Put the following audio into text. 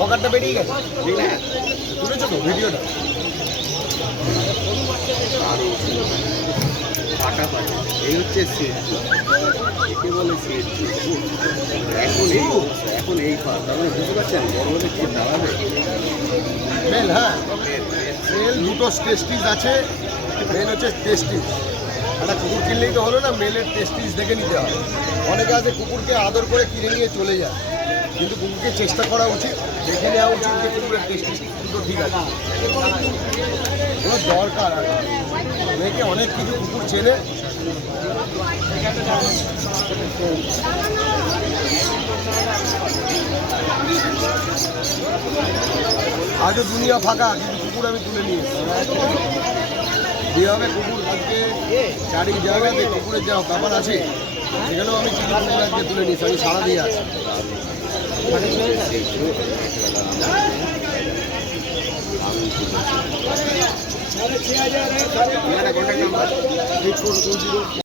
পকেটটা বেরিয়ে গেছে ঠিক না? তুলেছো তো ভিডিওটা? ফাটা পায় এই হচ্ছে সেট, একে বলে সেট। এখন এই ফাট তার মানে বুঝতে পারছেন বড় বড় কি দাঁড়াবে। মেল, হ্যাঁ মেল দুটো টেস্টিস আছে। মেল হচ্ছে টেস্টিস। একটা কুকুর কিনলেই তো হলো না, মেলের টেস্টিস দেখে নিতে হবে। অনেকে আছে কুকুরকে আদর করে কিনে নিয়ে চলে যায়, কিন্তু কুকুরকে চেষ্টা করা উচিত, দেখে নেওয়া উচিত যে কুকুরের টেস্টিস দুটো ঠিক আছে। কোনো দরকার আর মেয়েকে অনেক কিছু কুকুর চেনে। আজও দুনিয়া ফাঁকা, কিন্তু কুকুর আমি তুলে নিয়ে এসেছি। যেভাবে কুকুর আজকে চারি জায়গাতে কুকুরের যা ব্যাপার আছে, সেখানেও আমি কিছু কুকুর আজকে তুলে নিয়েছি। আমি সারা দিয়ে আছি। Contact number